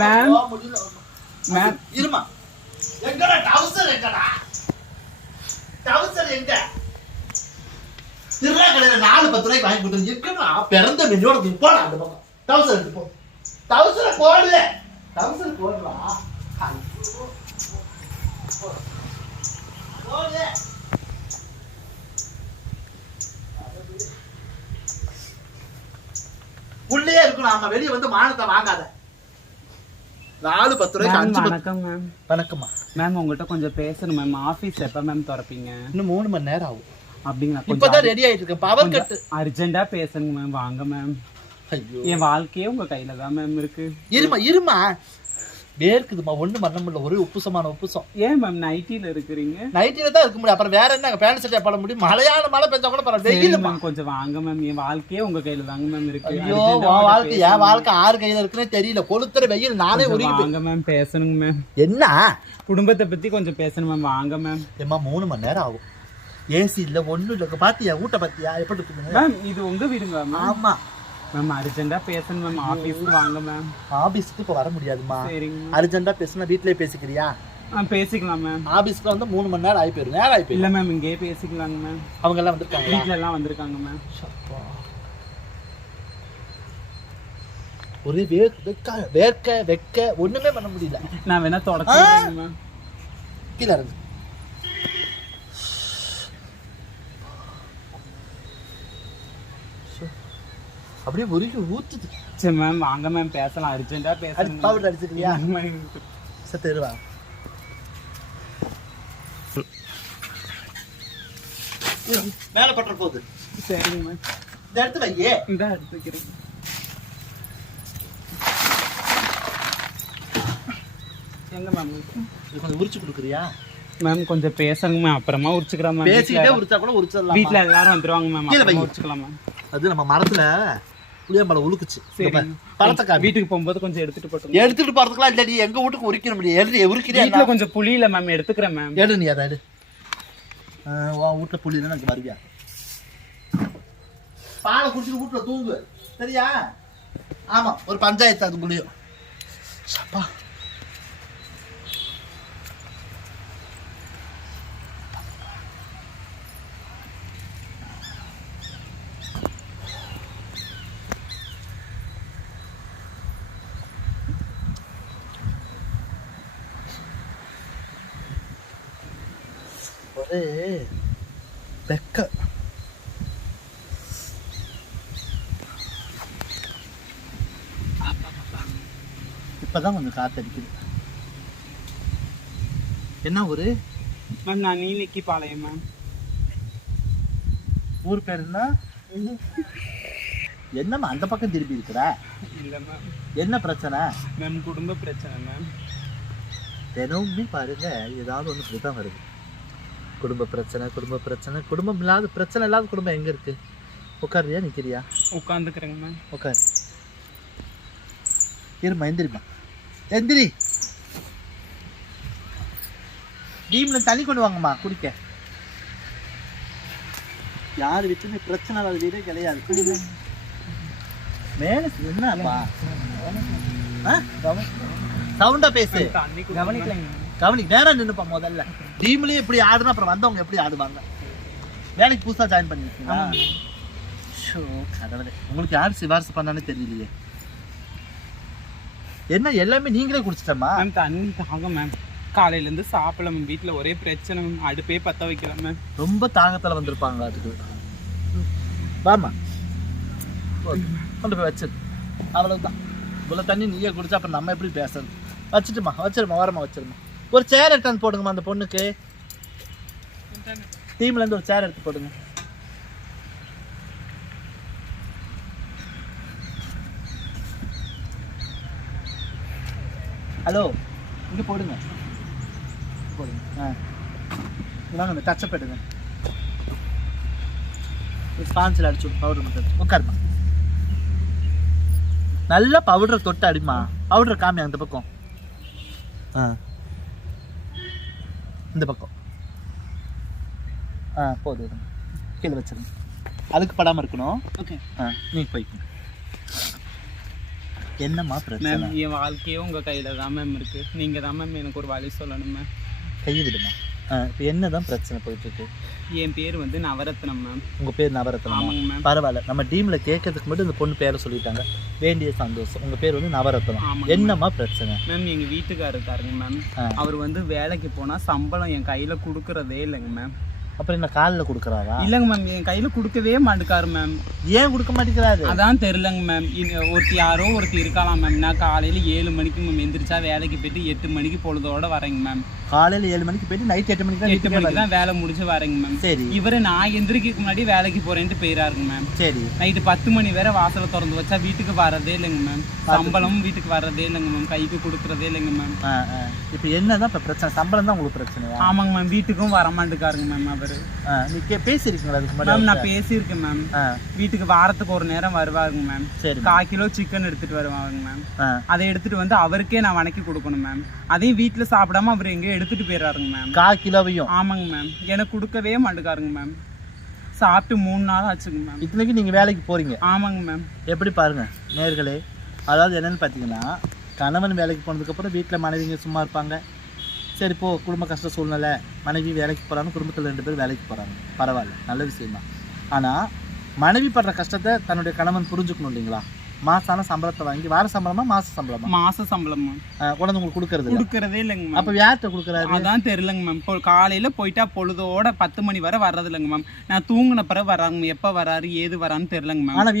Ma'am ma'am இருமா. எங்கடா டவுசர் எங்கடா? டவுசர் எங்க? திருடா கடையில 4-10 ரூபாய்க்கு வாங்கி கொடுத்து எங்கடா பிறந்த மெனியோட போடா அந்த பக்கம். டவுசர் எடுத்து போ. டவுசரை போடல. டவுசர் போடுறா. போடு. உள்ளே இருக்கணும். ஆமா, வெளியே வந்து மானத்தை வாங்காத. 4-10 ரூபாய்க்கு 5. வணக்கம் மேம். வணக்கம்மா. மேம் உங்கள்கிட்ட கொஞ்சம் பேசணும் மேம். ஆஃபீஸ் எப்போ மேம் திறப்பீங்க? இன்னும் 3 மணி நேரம் ஆகும். அப்படிங்களா? இப்பதான் ரெடி ஆயிட்டு இருக்கேன். பவர் கட் அர்ஜென்ட்டா பேசணுங்க மேம். வாங்க மேம். ஐயோ, என் வாழ்க்கையே உங்க கையில தான் மேம் இருக்கு. இருமா வேர்க்குதுமா. ஒண்ணும் பண்ண முடியல. ஒரே உப்புசமான உப்புசம். ஏன் மேம் நைட்டில இருக்கிறீங்க? நைட்டில தான் இருக்க முடியும். அப்புறம் வேற என்ன? பேண்ட் சட்டை போட முடியும்? மழை பெஞ்சா கூட பரவாயில்ல. மேம் கொஞ்சம் வாங்க மேம். என் வாழ்க்கையே உங்க கையில தாங்க மேம் இருக்கு. ஐயோ, என் வாழ்க்கை 6 கையில இருக்குன்னே தெரியல. கொளுத்துற வெயில் நானே உருகி. வாங்க மேம் பேசணுங்க மேம். என்ன? குடும்பத்தை பத்தி கொஞ்சம் பேசணும் மேம். வாங்க மேம். ஏமா 3 மணி நேரம் ஆகும். ஏசி இல்ல, ஒண்ணும் இல்ல. பாத்தியா ஊட்ட பாத்தியா எப்படி இருக்குங்க மேம்? இது உங்க வீடுங்க மேம்? ஆமா மேம் அர்ஜென்ட்டா பேசணும் மேம். ஆபீஸ்க்கு வாங்க மேம். ஆபீஸ்க்கு இப்ப வர முடியாதுமா. சரிங்க. அர்ஜென்ட்டா பேசினா வீட்லயே பேசிக்கிறியா? பேசிக்கலாம் மேம். ஆபீஸ்க்கு வந்து 3 மணி நேரம் ஆகி போயிடும். நேரம் ஆகி போயிடும். இல்ல மேம் இங்கே பேசிக்கலாங்க மேம். அவங்க எல்லாம் வந்திருக்காங்க. வீட்ல எல்லாம் வந்திருக்காங்க மேம். ஒரே வெக்க ஒண்ணுமே பண்ண முடியல. நான் வேணா தொடக்கிறேன் மேம். கீழே இறங்கு. அப்படியே உருகி ஊத்துது. சரி மேம் வாங்க மேம் பேசலாம். அர்ஜென்ட்டா பேசணும். பவுடர் அடிச்சுக்கிறியா? சத்துருவா. மேல பற்ற போகுது. சரிங்க மேம். இந்த எடுத்து வையே. இந்த எடுத்து வைக்கிறேன். எங்க மேம்? கொஞ்சம் உரிச்சு கொடுக்குறியா? மேம் கொஞ்சம் பேசணுங்க மேம். அப்புறமா உரிச்சுக்கிறேன் மேம். பேசிக்கிட்டே உரிச்சா கூட உரிச்சிடலாம். வீட்ல எல்லாரும் வந்துருவாங்க மேம். அப்புறமா உரிச்சுக்கலாம் மேம். அது நம்ம மரத்துல புளியம்பழம் உழுக்குச்சு. பழத்தை வீட்டுக்கு போகும்போது கொஞ்சம் எடுத்துட்டு போட்டு. எடுத்துட்டு போறதுக்குலாம் இல்லடி. எங்க வீட்டுக்கு உரிக்க முடியாது. உரிக்கிறேன். வீட்டுல கொஞ்சம் புளி இல்ல மேம். எடுத்துக்கிறேன் மேம். எடு நீ அதை எடு. உன் வீட்டுல புளி இல்லைன்னா எனக்கு வருவியா? பாலை குடிச்சிட்டு வீட்டுல தூங்கு. சரியா? ஆமா, ஒரு பஞ்சாயத்து அதுக்குள்ளேயும். சப்பா ஒரே வெக்க. இப்பதான் கொஞ்சம் காத்தடிக்குது. என்ன ஊரு மேம்? நான் நீலிக்கு பாளையம் மேம். ஊர் பேர் என்ன? என்னம்மா அந்த பக்கம் திருப்பி இருக்கிற? இல்ல மேம். என்ன பிரச்சனை மேம்? குடும்ப பிரச்சனை மேம். தினமுமே பாருங்க ஏதாவது ஒன்று இப்படிதான் வருது. குடும்ப பிரச்சனை. குடும்பம் இல்லாத பிரச்சனை இல்லாத குடும்பம் எங்க இருக்கு? உட்காருறியா நிக்கிறியா? உட்காந்துக்கிறேங்க மேம். உட்காரு. இருமா, எந்திரிமா, எந்திரி. டீம்ல தண்ணி கொண்டு வாங்கம்மா குடிக்க. யார் வீட்டுமே பிரச்சனை இல்லாத வீடே கிடையாது. மேல என்னப்பா சவுண்டா பேசு. கவனிக்க நேரம் நின்னுப்பா. முதல்ல டீம்லயே இப்படி ஆடுனா அப்புறம் வந்தவங்க எப்படி ஆடுவாங்க? வேலைக்கு புதுசா ஜாயின் பண்ணிருக்கீங்களா? கடவுளே, உங்களுக்கு யார் சிபாரிசு பண்ணானே தெரியலையே. என்ன எல்லாமே நீங்களே குடிச்சிட்டமா? மேம் தண்ணி தாங்க மேம். காலையில இருந்து சாப்பிடல மேம். வீட்டுல ஒரே பிரச்சனை மேம். அடுப்பே பத்த வைக்கல மேம். ரொம்ப தாகத்துல வந்திருப்பாங்க அதுக்கு. வாமா கொண்டு போய் வச்சிரு. அவ்வளவுதான். இவ்வளவு தண்ணி நீயே குடிச்சா அப்புறம் நம்ம எப்படி பேசுறது? வச்சிருமா ஓரமா வச்சிருமா. ஒரு சேர் எடுத்து போடுங்கம்மா அந்த பொண்ணுக்கு. டீம்ல இருந்து ஒரு சேர் எடுத்து போடுங்க. ஹலோ, இங்க போடுங்க. வாங்க இந்த டச்சப் எடுங்க. ஸ்பான்சில் அடிச்சு பவுடர் மட்டும். உட்காருமா. நல்ல பவுடர் தொட்டு அடிமா. பவுடர் காமி அந்த பக்கம். இந்த பக்கம். போதும். கீழே வச்சிருங்க. அதுக்கு படாம இருக்கணும். ஓகே. நீ போய்க்கு. என்னம்மா பிரச்சனை? மேம் என் வாழ்க்கையே உங்கள் கையில் தான் மேம் இருக்குது. நீங்கள் தான் மேம் எனக்கு ஒரு வழி சொல்லணும் மேம். கையை விடுமா. இப்போ என்னதான் பிரச்சனை போயிட்டுருக்கு? என் பேர் வந்து நவரத்னம் மேம். உங்கள் பேர் நவரத்னம்? ஆமாங்க மேம். பரவாயில்ல, நம்ம டீமில் கேட்கறதுக்கு மட்டும் இந்த பொண்ணு பேரை சொல்லிட்டாங்க, வேண்டிய சந்தோஷம். உங்கள் பேர் வந்து நவரத்னம். ஆமாங்க. என்னம்மா பிரச்சனை? மேம் எங்கள் வீட்டுக்காரர் இருக்காருங்க மேம். அவர் வந்து வேலைக்கு போனால் சம்பளம் என் கையில் கொடுக்குறதே இல்லைங்க மேம். அப்புறம் என்ன காலில் கொடுக்குறாரா? இல்லைங்க மேம், என் கையில் கொடுக்கவே மாட்டேக்காரு மேம். ஏன் கொடுக்க மாட்டேங்கிறாரு? அதான் தெரிலங்க மேம். ஒருத்தி யாரோ ஒருத்தி இருக்கலாம் மேம். நான் காலையில் 7 மணிக்கு மேம் எந்திரிச்சா வேலைக்கு போயிட்டு 8 மணிக்கு பொழுதோட வரேங்க மேம். காலையில் 7 மணிக்கு போயிட்டு நைட் 8 மணிக்கு தான் வேலை முடிச்சு வரேங்க மேம். சரி. இவரு நான் எந்திரிக்கு முன்னாடி வேலைக்கு போறேன்ட்டு போயிடாருங்க மேம். சரி. நைட்டு 10 மணி வேற வாசலை திறந்து வச்சா வீட்டுக்கு வரதே இல்லைங்க மேம். சம்பளமும் வீட்டுக்கு வரதே இல்லைங்க மேம். கைக்கு கொடுக்குறதே இல்லைங்க மேம். இப்போ என்னதான் இப்போ பிரச்சனை? சம்பளம் தான் உங்களுக்கு பிரச்சனையா? ஆமாங்க மேம். வீட்டுக்கும் வரமாட்டுக்காருங்க மேம் அவரு. நீங்க பேசியிருக்கீங்களா அதுக்கு மேம்? முன்னாடி நான் பேசியிருக்கேன் மேம். வீட்டுக்கு வாரத்துக்கு ஒரு நேரம் வருவாருங்க மேம். சரி. 1/4 கிலோ சிக்கன் எடுத்துட்டு வருவாங்க மேம். அதை எடுத்துட்டு வந்து அவருக்கே நான் வணக்கி கொடுக்கணும் மேம். அதையும் வீட்டுல சாப்பிடாம அவர் எங்கேயோ எடுத்துட்டு போயிடுறாருங்க மேம். 1/4 கிலோவையும்? ஆமாங்க மேம். எனக்கு கொடுக்கவே மாட்டுக்காருங்க மேம். சாப்பிட்டு 3 நாள் ஆச்சுங்க மேம். இத்தனைக்கு நீங்க வேலைக்கு போறீங்க? ஆமாங்க மேம். எப்படி பாருங்க நேர்களே, அதாவது என்னன்னு பார்த்தீங்கன்னா, கணவன் வேலைக்கு போனதுக்கப்புறம் வீட்டில் மனைவிங்க சும்மா இருப்பாங்க. சரி போ, குடும்ப கஷ்ட சூழ்நிலை, மனைவி வேலைக்கு போகிறாங்க, குடும்பத்தில் 2 பேர் வேலைக்கு போகிறாங்க, பரவாயில்ல, நல்ல விஷயம்தான். ஆனால் மனைவி படுற கஷ்டத்தை தன்னுடைய கணவன் புரிஞ்சுக்கணும் இல்லைங்களா? மாசான சம்பளத்தை வாங்கி, வார சம்பளமா மாச சம்பளமா? மாச சம்பளம் மேம். கொண்டு உங்களுக்கு கொடுக்கறதே இல்லைங்க மேம். அப்போ யார்கிட்ட கொடுக்குறாரு? அதான் தெரியலங்க மேம். இப்போ காலையில போயிட்டா பொழுதோட 10 மணி வரை வர்றது இல்லைங்க மேம். நான் தூங்கின பிறகு வராங்க. எப்போ வராரு ஏது வரான்னு தெரியலங்க மேம். ஆனால்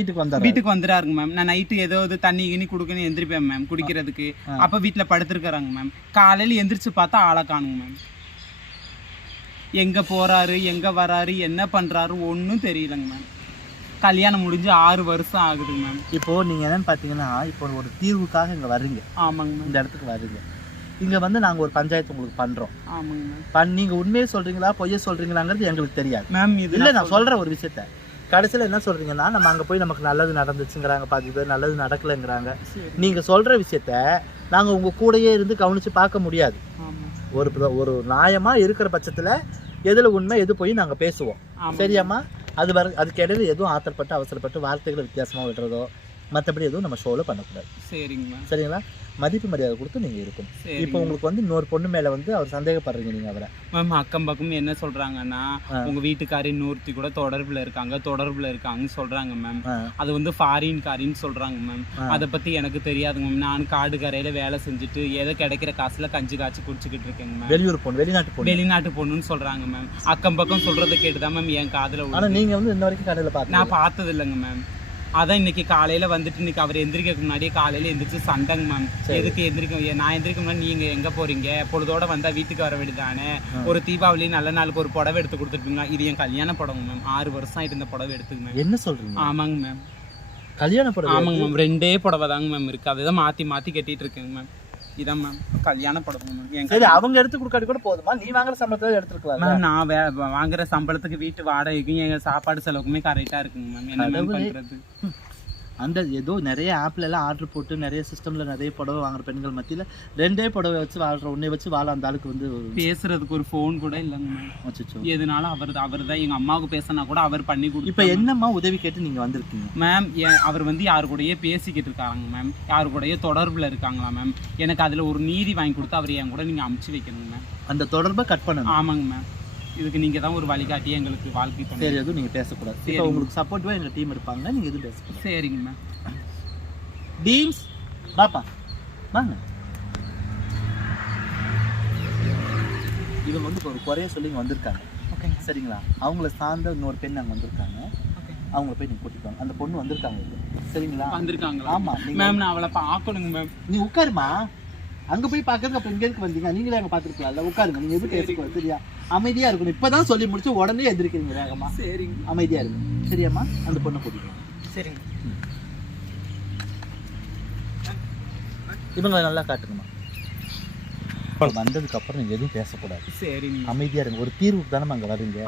வீட்டுக்கு வந்துடுறாருங்க மேம். நான் நைட்டு ஏதாவது தண்ணி கிணி குடுக்கணும் எந்திரிப்பேன் மேம் குடிக்கிறதுக்கு. அப்போ வீட்டில் படுத்துருக்காங்க மேம். காலையில் எந்திரிச்சு பார்த்தா ஆளை காணுங்க மேம். எங்க போறாரு எங்க வராரு என்ன பண்றாரு ஒன்றும் தெரியலங்க மேம். கல்யாணம் முடிஞ்சு 6 வருஷம் ஆகுது மேம். இப்போ நீங்க என்னன்னு பாத்தீங்கன்னா, இப்போ ஒரு தீர்வுக்காக இங்க வர்றீங்க. ஆமாங்க மேம். இந்த இடத்துக்கு வர்றீங்க. இங்க வந்து நாங்க ஒரு பஞ்சாயத்து உங்களுக்கு பண்றோம். ஆமாங்க மேம். நீங்க உண்மையை சொல்றீங்களா பொய்யை சொல்றீங்களாங்கிறது எங்களுக்கு தெரியாது மேம். இல்ல, நான் சொல்ற ஒரு விஷயத்த கடைசியில் என்ன சொல்றீங்கன்னா, நம்ம அங்க போய் நமக்கு நல்லது நடந்துச்சுங்கிறாங்க, 10 பேர் நல்லது நடக்கலைங்கிறாங்க. நீங்க சொல்ற விஷயத்த நாங்க உங்க கூடயே இருந்து கவனிச்சு பார்க்க முடியாது. ஒரு நியாயமா இருக்கிற பட்சத்துல எதுல உண்மை எது போய் நாங்க பேசுவோம். சரியாம்மா? அதுக்கு இடையில எதுவும் ஆத்திரப்பட்டு அவசரப்பட்டு வார்த்தைகளை வித்தியாசமா விடுறதோ மற்றபடி எதுவும் நம்ம ஷோவில் பண்ணக்கூடாது. சரிங்களா? மதிப்பு மரியாதை கொடுத்து நீங்கள் இருக்கணும். இப்போ உங்களுக்கு வந்து இன்னொரு பொண்ணு மேலே வந்து அவர் சந்தேகப்படுறீங்க நீங்கள் அவரை. மேம் அக்கம் பக்கம் என்ன சொல்கிறாங்கன்னா, உங்கள் வீட்டுக்காரி இன்னொருத்தி கூட தொடர்பில் இருக்காங்கன்னு சொல்கிறாங்க மேம். அது வந்து ஃபாரின் காரின்னு சொல்கிறாங்க மேம். அதை பற்றி எனக்கு தெரியாதுங்க மேம். நான் காடு கரையில் வேலை செஞ்சுட்டு ஏதோ கிடைக்கிற காசில் கஞ்சி காய்ச்சி குடிச்சிக்கிட்டு இருக்கேங்க மேம். வெளியூர் பொண்ணு, வெளிநாட்டு பொண்ணுன்னு சொல்கிறாங்க மேம். அக்கம் பக்கம் சொல்கிறத கேட்டு தான் மேம் என் காதில். ஆனால் நீங்கள் வந்து இன்ன வரைக்கும் கடையில் பார்த்து நான் பார்த்தது இல்லைங்க மேம். அதான் இன்னைக்கு காலையில வந்துட்டு இன்னைக்கு அவர் எந்திரிக்கிறதுக்கு முன்னாடியே காலையில எந்திரிச்சு சண்டைங்க மேம். எதுக்கு எந்திரிக்க, நான் எந்திரிக்க முன்னாடி நீங்க எங்க போறீங்க, பொழுதோட வந்தா வீட்டுக்கு வர வேண்டியதானே, ஒரு தீபாவளி நல்ல நாளுக்கு ஒரு புடவை எடுத்து கொடுத்துருப்பீங்களா? இது என் கல்யாண புடவை மேம். 6 வருஷம் ஆயிட்டு இந்த புடவை எடுத்துங்க மேம். என்ன சொல்றீங்க? ஆமாங்க மேம். கல்யாண புடவை? ஆமாங்க மேம். 2 புடவை தாங்க மேம் இருக்கு. அதுதான் மாத்தி கட்டிட்டு இருக்கேங்க மேம். இதான் மேம் கல்யாண புடவை மேம். சரி, அவங்க எடுத்து கொடுக்காட்டி கூட போதுமா? நீ வாங்குற சம்பளத்தை எடுத்துக்கலாம் மேம். நான் வாங்குற சம்பளத்துக்கு வீட்டு வாடகைக்கும் எங்க சாப்பாடு செலவுக்குமே கரெக்டா இருக்குங்க மேம். என்ன மேம் பண்றது? அந்த ஏதோ நிறைய ஆப்ல எல்லாம் ஆர்டர் போட்டு நிறைய சிஸ்டம்ல நிறைய புடவை வாங்குற பெண்கள் மத்தியில் 2 புடவை வச்சு வாழ்ற உன்னை வச்சு வாழ அந்த ஆளுக்கு வந்து பேசுறதுக்கு ஒரு ஃபோன் கூட இல்லைங்க மேம். எதுனாலும் அவர் தான் எங்க அம்மாவுக்கு பேசினா கூட அவர் பண்ணி கொடுத்து. இப்போ என்னம்மா உதவி கேட்டு நீங்க வந்திருக்கீங்க மேம்? அவர் வந்து யாரு கூடயே பேசிக்கிட்டு இருக்காங்க மேம். யாரு கூடயே தொடர்புல இருக்காங்களா மேம். எனக்கு அதுல ஒரு நீதி வாங்கி கொடுத்து அவர் என் கூட நீங்க அமுச்சு வைக்கணுங்க மேம். அந்த தொடர்பை கட் பண்ணணும். ஆமாங்க மேம். இதுக்கு நீங்க தான் ஒரு வழிகாட்டி எங்களுக்கு வாழ்க்கை பண்ணி. சரி, எதுவும் நீங்க பேசக்கூடாது. இப்போ உங்களுக்கு சப்போர்ட்டிவா எங்க டீம் இருப்பாங்க, நீங்க எதுவும் பேசக்கூடாது. சரிங்க மேம். டீம்ஸ் பாப்பா வாங்க. இவங்க வந்து ஒரு குறைய சொல்லி வந்திருக்காங்க. ஓகேங்க, சரிங்களா? அவங்கள சார்ந்த இன்னொரு பெண் அங்கே வந்திருக்காங்க. அவங்கள போய் நீங்க கூட்டிட்டு வாங்க. அந்த பொண்ணு வந்திருக்காங்க, சரிங்களா? வந்திருக்காங்களா? ஆமா மேம். நான் அவளை பார்க்கணுங்க மேம். நீ உட்காருமா, அங்க போய் பாக்குறதுக்கு. அப்புறம் இங்க இருக்கு வந்தீங்க, நீங்களே அங்க பாத்துருக்கலாம். உட்காருங்க, நீங்க எதுவும் பேசக்கூடாது, சரியா? அமைதியா இருக்கணும். இப்பதான் சொல்லி முடிச்சு உடனே எதிர்க்கிறீங்க வேகமா. சரிங்க, அமைதியா இருக்கு, சரியாம்மா? அந்த பொண்ணை கூட்டிட்டு. சரிங்க. இவங்களை நல்லா காட்டுங்கம்மா. வந்ததுக்கு அப்புறம் நீங்க எதுவும் பேசக்கூடாது. சரிங்க, அமைதியா இருங்க. ஒரு தீர்வுக்கு தானே அங்க வரீங்க.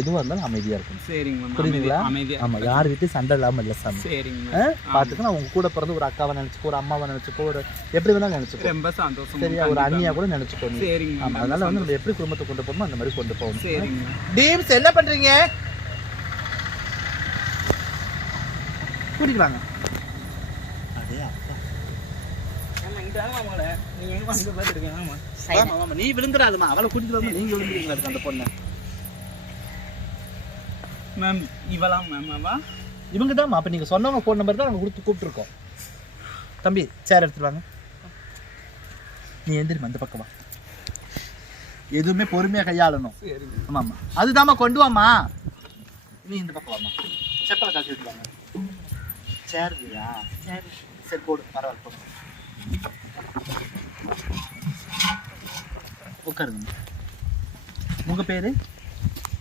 எதுவா இருந்தாலும் அமைதியா இருக்கணும். சரிங்க, புரியுதுங்களா? ஆமா, யார் வீட்டையும் சண்டை இல்லாம இல்ல சாமி. சரிங்க, பாத்துக்கலாம். உங்க கூட பிறந்து ஒரு அக்காவை நினைச்சுக்கோ, ஒரு அம்மாவை நினைச்சுக்கோ, ஒரு எப்படி வேணாலும் நினைச்சுக்கோ. ரொம்ப சந்தோஷம். சரியா? ஒரு அண்ணியா கூட நினைச்சுக்கோ. சரிங்க. ஆமா, அதனால வந்து நம்ம எப்படி குடும்பத்தை கொண்டு போகணும் அந்த மாதிரி கொண்டு போகணும். சரிங்க. டீம்ஸ் என்ன பண்றீங்க? கூட்டிக்கலாங்க. அடே அப்பா, நீ விழுந்துடாதுமா, அவளை கூட்டிட்டு வாமா, நீங்க விழுந்துருவீங்களா அந்த பொண்ணை? மேம் இவளாம் மேம் அவா இவங்க தான். அப்ப நீங்க சொன்னவங்க ஃபோன் நம்பர் தான் நாங்கள் கொடுத்து கூப்பிட்டுருக்கோம். தம்பி சேர் எடுத்துட்டு வாங்க. நீ எந்திரிமா, அந்த பக்கம் வா. எதுவுமே பொறுமையா கையாளணும். ஆமா ஆமா, அதுதாம்மா கொண்டு வாமா. நீ இந்த பக்கம் வாமா, செப்பலை காட்டி விட்டுவாங்க. சேர் இல்லையா? சரி போடு, பரவாயில்ல போடு. உட்காருங்க. உங்க பேரு?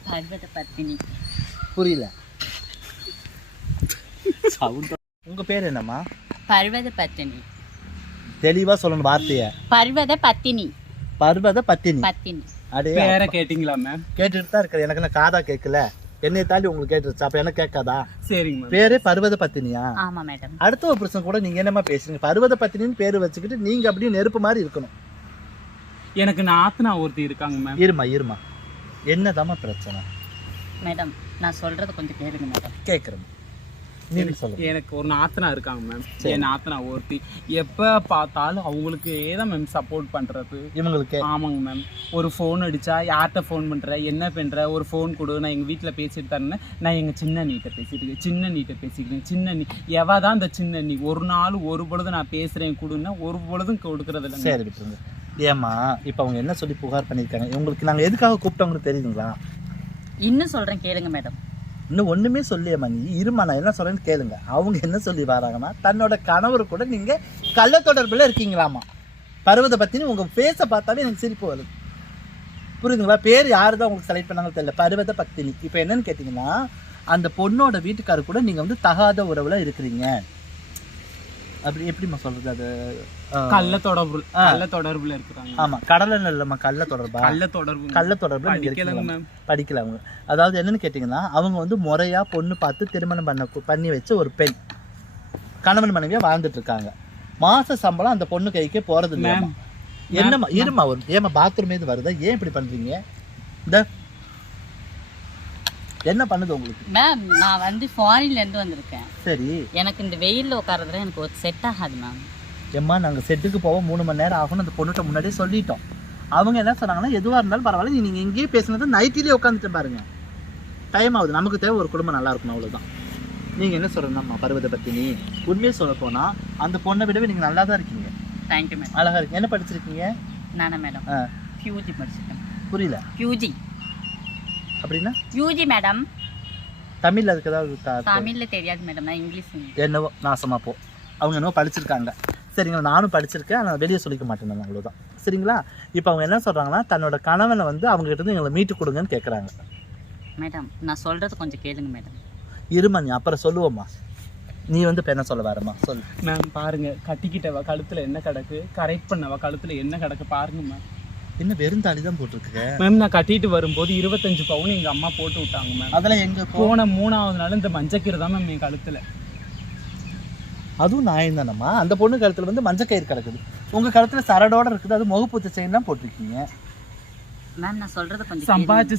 பர்வத பத்தினி. புரியல. உங்க பேர் என்னம்மா? பர்வத பத்தினி. தெளிவா சொல்லணும் வார்த்தைய. பர்வத பத்தினி. பர்வத பத்தினி. பத்தினி. அடே பேரை கேட்டிங்களா மேம்? கேட்டுட்டு தான் இருக்கிறேன். எனக்கு காதா கேட்கல, என்னை தாண்டி உங்களுக்கு கேட்டுருச்சு. அப்ப எனக்கு கேட்காதா? சரிங்க மேம். பேரே பர்வத பத்தினியா? ஆமா மேடம். அடுத்த ஒரு பிரச்சனை கூட நீங்க என்னமா பேசுறீங்க? பர்வத பத்தினின்னு பேரு வச்சுக்கிட்டு நீங்க அப்படியே நெருப்பு மாதிரி இருக்கணும். எனக்கு நாத்தனா ஒருத்தி இருக்காங்க மேம். இருமா என்னதாம்மா பிரச்சனை? மேடம் நான் சொல்றது கொஞ்சம் கேளுங்க மேடம். கேட்குறேன், நீங்க சொல்லுங்க. எனக்கு ஒரு நாத்தனா இருக்காங்க மேம். என் நாத்தனா ஒருத்தி எப்ப பார்த்தாலும் அவங்களுக்கு ஏதான் மேம் சப்போர்ட் பண்றது இவங்களுக்கு. ஆமாங்க மேம். ஒரு ஃபோன் அடிச்சா யார்கிட்ட ஃபோன் பண்ற, என்ன பண்ற, ஒரு ஃபோன் கொடு, நான் எங்க வீட்டில் பேசிட்டு தரேன்னு நான் எங்க சின்ன நீட்ட பேசிக்கிறேன். சின்ன நீ எவாதான் அந்த சின்ன நீ ஒரு நாள் ஒரு பொழுது நான் பேசுறேன் கொடுன்னா ஒரு பொழுதும் கொடுக்கறது இல்லை. சரி விட்டுருங்க. ஏம்மா இப்போ அவங்க என்ன சொல்லி புகார் பண்ணியிருக்காங்க? உங்களுக்கு நாங்கள் எதுக்காக கூப்பிட்டவங்களுக்கு தெரியுதுங்களா? இன்னும் சொல்றேன் கேளுங்க மேடம். இன்னும் ஒன்றுமே சொல்லியம்மா. நீ இருமா, நான் என்ன சொல்கிறேன்னு கேளுங்க. அவங்க என்ன சொல்லி வராங்கன்னா, தன்னோட கணவர் கூட நீங்கள் கள்ள தொடர்பில் இருக்கீங்களாமா. பருவத்தை பற்றினு உங்கள் ஃபேஸை பார்த்தாலே எனக்கு சிரிப்பு வருது. புரியுதுங்களா? பேர் யார் தான் உங்களுக்கு செலக்ட் பண்ணாங்கன்னு தெரியல, பருவத பத்தினி. இப்போ என்னன்னு கேட்டிங்கன்னா, அந்த பொண்ணோட வீட்டுக்காரர் கூட நீங்கள் வந்து தகாத உறவில் இருக்கிறீங்க. அப்படி எப்படிம்மா சொல்கிறது? அது கள்ள தொடர்புல இருக்கிறாங்க. ஆமா, கடலை இல்லம்மா, கள்ள தொடர்பு படிக்கலங்க. படிக்கல அவங்க. அதாவது என்னன்னு கேட்டீங்கன்னா, அவங்க வந்து முறையா பொண்ணு பார்த்து திருமணம் பண்ணி வச்ச ஒரு பெண் கணவன் மனைவியா வாழ்ந்துட்டு இருக்காங்க. மாச சம்பளம் அந்த பொண்ணு கைக்கே போறது இல்லை. என்னம்மா இருமா, ஒரு ஏமா பாத்ரூம் எது வருதா? ஏன் இப்படி பண்றீங்க? இந்த என்ன பண்ணுது உங்களுக்கு? மேம் நான் வந்து ஃபாரின்ல இருந்து வந்திருக்கேன். சரி, எனக்கு இந்த வெயில்ல உட்கார்றதுல எனக்கு ஒரு செட் ஆகாது மேம். ஏம்மா நாங்கள் செட்டுக்கு போக 3 மணி நேரம் ஆகும்னு அந்த பொண்ணுகிட்ட முன்னாடியே சொல்லிட்டோம். அவங்க என்ன சொன்னாங்கன்னா, எதுவாக இருந்தாலும் பரவாயில்ல, நீங்கள் இங்கேயே பேசுனது நைட்டிலே உட்காந்துட்டு பாருங்க, டைம் ஆகுது, நமக்கு தேவை ஒரு குடும்பம் நல்லா இருக்கணும், அவ்வளோதான். நீங்கள் என்ன சொல்கிறேன்னா, பருவத்தை பற்றி நீ உண்மையை சொல்ல போனால் அந்த பொண்ணை விடவே நீங்கள் நல்லா தான் இருக்கீங்க. Thank you madam. அழகாக இருக்கீங்க. என்ன படிச்சிருக்கீங்க? நானா மேடம் பியூஜி படிச்சிருக்கேன். புரியல. பியூஜி அப்படின்னா? பியூஜி மேடம். தமிழ் அதுக்கு ஏதாவது தமிழ்ல தெரியாது மேடம், நான் இங்கிலீஷ். என்னவோ நாசமா போ. அவங்க என்னவோ படிச்சிருக்காங்க. சரிங்களா, நானும் படிச்சிருக்கேன், ஆனால் வெளியே சொல்லிக்க மாட்டேன், அவ்வளோதான். சரிங்களா? இப்போ அவங்க என்ன சொல்கிறாங்கன்னா, தன்னோட கணவனை வந்து அவங்ககிட்ட இருந்து எங்களை மீட்டு கொடுங்கன்னு கேட்குறாங்க. மேடம் நான் சொல்கிறது கொஞ்சம் கேளுங்க மேடம். இருமா, நீ அப்புறம் சொல்லுவோம்மா. நீ வந்து இப்போ என்ன சொல்ல வரமா சொல்லு. மேம் பாருங்க, கட்டிக்கிட்டவா கழுத்தில் என்ன கிடக்கு, கரெக்ட் பண்ணவா கழுத்தில் என்ன கிடக்கு பாருங்க மேம். என்ன வெறும் தாலி தான் போட்டிருக்கு மேம்? நான் கட்டிட்டு வரும்போது 25 பவுன் எங்கள் அம்மா போட்டு விட்டாங்க மேம். அதெல்லாம் எங்கே போன 3ஆவது நாள் இந்த மஞ்சக்கீரை தான் மேம் என் கழுத்தில். அதுவும் நியாயம் தானம்மா. அந்த பொண்ணு கழுத்தில் வந்து மஞ்சக்கயிறு கிடக்குது, உங்கள் கழுத்தில் சரடோட இருக்குது, அது முகப்பூச்சை செயின் தான் போட்டிருக்கீங்க. மேம் நான் சொல்றது கொஞ்சம்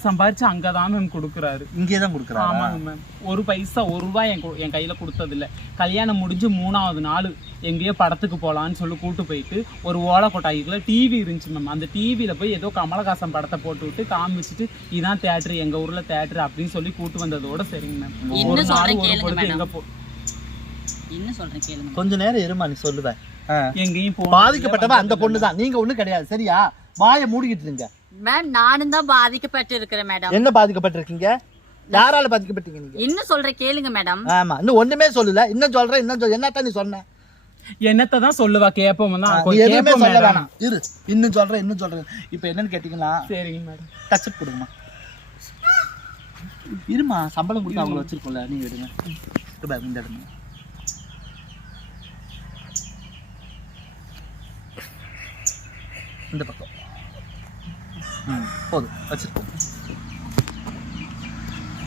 சம்பாதிச்சு அங்கதான் மேம் கொடுக்குறாரு. இங்கே தான் கொடுக்குறாரு. ஆமாங்க மேம். ஒரு பைசா ஒரு ரூபாய் என் கையில கொடுத்தது இல்லை. கல்யாணம் முடிஞ்சு 3ஆவது நாள் எங்கேயோ படத்துக்கு போகலான்னு சொல்லி கூட்டு போயிட்டு ஒரு ஓலை கொட்டாய்க்குள்ள டிவி இருந்துச்சு மேம். அந்த டிவியில போய் ஏதோ கமலஹாசன் படத்தை போட்டு விட்டு காமிச்சிட்டு இதான் தேட்டரு, எங்க ஊர்ல தேட்டரு அப்படின்னு சொல்லி கூட்டு வந்ததோட சரிங்க மேம். ஒரு நாள் ஒரு பொழுது எங்க இன்னும் சொல்றேன் கேளுங்க. கொஞ்ச நேரம் இருமா, நீ சொல்லுவேன். எங்கேயும் பாதிக்கப்பட்டவ அந்த பொண்ணு தான், நீங்க ஒண்ணும் கிடையாது. சரியா? வாயை மூடிக்கிட்டு இருங்க. மேம் நானும் தான் பாதிக்கப்பட்டு இருக்கிறேன் மேடம். என்ன பாதிக்கப்பட்டிருக்கீங்க? யாரால பாதிக்கப்பட்டீங்க நீங்க? இன்னும் சொல்றேன் கேளுங்க மேடம். ஆமா, இன்னும் ஒண்ணுமே சொல்லல. இன்னும் சொல்றேன், என்னத்தான் நீ சொன்ன? என்னத்தான் சொல்லுவா? கேப்போம் தான். எதுவுமே சொல்ல வேணாம். இரு, இன்னும் சொல்றேன். இப்போ என்னன்னு கேட்டீங்கன்னா, சரிங்க மேடம், டச் கொடுங்கம்மா. இருமா, சம்பளம் கொடுத்து அவங்கள வச்சிருக்கோம்ல, நீங்க எடுங்க. இந்த எடுங்க. இந்த பக்கம் போதும், வச்சிருக்கோம்.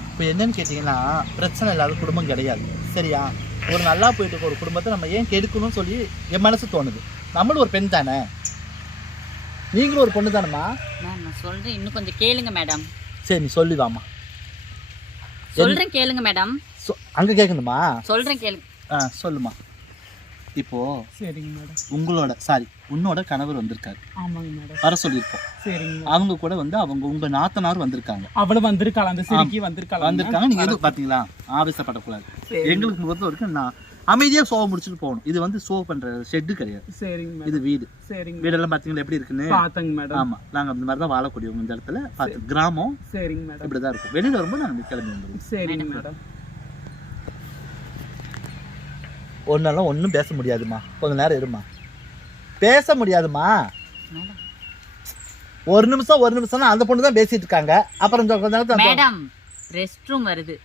இப்போ என்னன்னு கேட்டிங்கன்னா, பிரச்சனை இல்லாத குடும்பம் கிடையாது. சரியா? ஒரு நல்லா போயிட்டு இருக்க ஒரு குடும்பத்தை நம்ம ஏன் கெடுக்கணும்னு சொல்லி என் மனசு தோணுது. நம்மளும் ஒரு பெண் தானே, நீங்களும் ஒரு பொண்ணு தானேம்மா. நான் சொல்றேன், இன்னும் கொஞ்சம் கேளுங்க மேடம். சரி, நீ சொல்லிவாமா. சொல்றேன் கேளுங்க மேடம். அங்கே கேட்கணுமா? சொல்றேன் கேளுங்க. சொல்லுமா. இப்போ சரிங்க மேடம். உங்களோட உன்னோட கணவர் வந்திருக்காரு, ஆமாங்க மேடம். வர சொல்லியிருக்கோம். சரிங்க. அவங்க கூட வந்து உங்க நாத்தனார் வந்திருக்காங்க. அவளும் வந்திருக்காளா? அந்த சிரிக்கி வந்திருக்காங்க. நீங்க எதுவும் பாத்தீங்களா? ஆவேசப்படக்கூடாது. எங்களுக்கு பொறுத்த வரைக்கும் நான் அமைதியா ஷோ முடிச்சுட்டு போகணும். இது வந்து ஷோ பண்ற ஷெட்டு கிடையாது. சரிங்க. இது வீடு. சரிங்க. வீடெல்லாம் பாத்தீங்களா எப்படி இருக்குன்னு? பாத்தங்க மேடம். ஆமா, நாங்க அந்த மாதிரி தான் வாழக்கூடியவங்க இந்த இடத்துல. கிராமம். சரிங்க மேடம். இப்படிதான் இருக்கும். வெளியில வரும்போது நாங்க கிளம்பி வந்துருவோம். சரிங்க மேடம். ஒன்னாலும் ஒன்றும் பேச முடியாதுமா. கொஞ்ச நேரம் இருமா. பேச முடியாதுமா. ஒரு நிமிஷம் அந்த பொண்ணு தான் பேசிட்டு இருக்காங்க. அப்புறம் கொஞ்ச நேரத்துல மேடம் ரெஸ்ட் ரூம் வருது,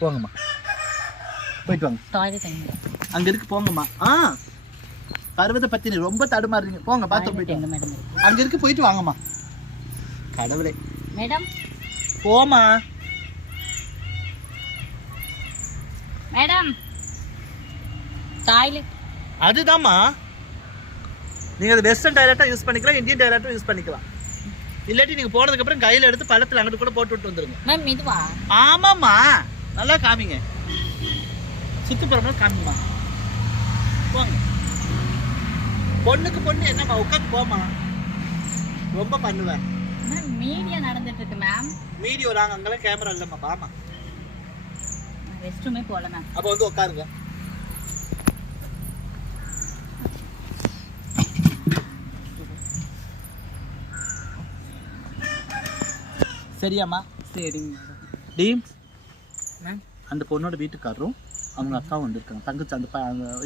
போங்கம்மா, போயிட்டு வாங்க. டாய்லெட் அங்க இருக்கு, போங்கம்மா. பருவத்தை பத்தி ரொம்ப தடுமாறுறீங்க. போங்க, பாத்ரூம் போயிட்டு வாங்க. மேடம் அங்க இருக்கு, போயிட்டு வாங்கம்மா. கடவுளே. மேடம் போமா. Madam toilet. அதுதான்மா, நீங்க அது வெஸ்டர்ன் டாய்லெட்டா யூஸ் பண்ணிக்கலாம், இந்தியன் டாய்லெட்டும் யூஸ் பண்ணிக்கலாம். இல்லாட்டி நீங்க போனதுக்கு அப்புறம் கையில எடுத்து பழத்துல அங்கிட்டு கூட போட்டு விட்டு வந்துருங்க. மேம் இதுவா? ஆமாம்மா, நல்லா காமிங்க. சுத்துப்புறமா காமிங்கம்மா. போங்க. பொண்ணுக்கு பொண்ணு என்னம்மா, உட்காந்து போமா. ரொம்ப பண்ணுவேன். மேம் மீடியா நடந்துட்டு இருக்கு மேம். வீடியோ நாங்க அங்கெல்லாம் கேமரா இல்லம்மா. பாமா, ரெஸ்ட் ரூமே போல மேம். அப்ப வந்து உட்காருங்க. சரியாம்மா? சரிங்க டீம் மேம். அந்த பொண்ணோட வீட்டுக்காரரும் அவங்க அக்காவும் வந்திருக்காங்க. தங்கச்சி அந்த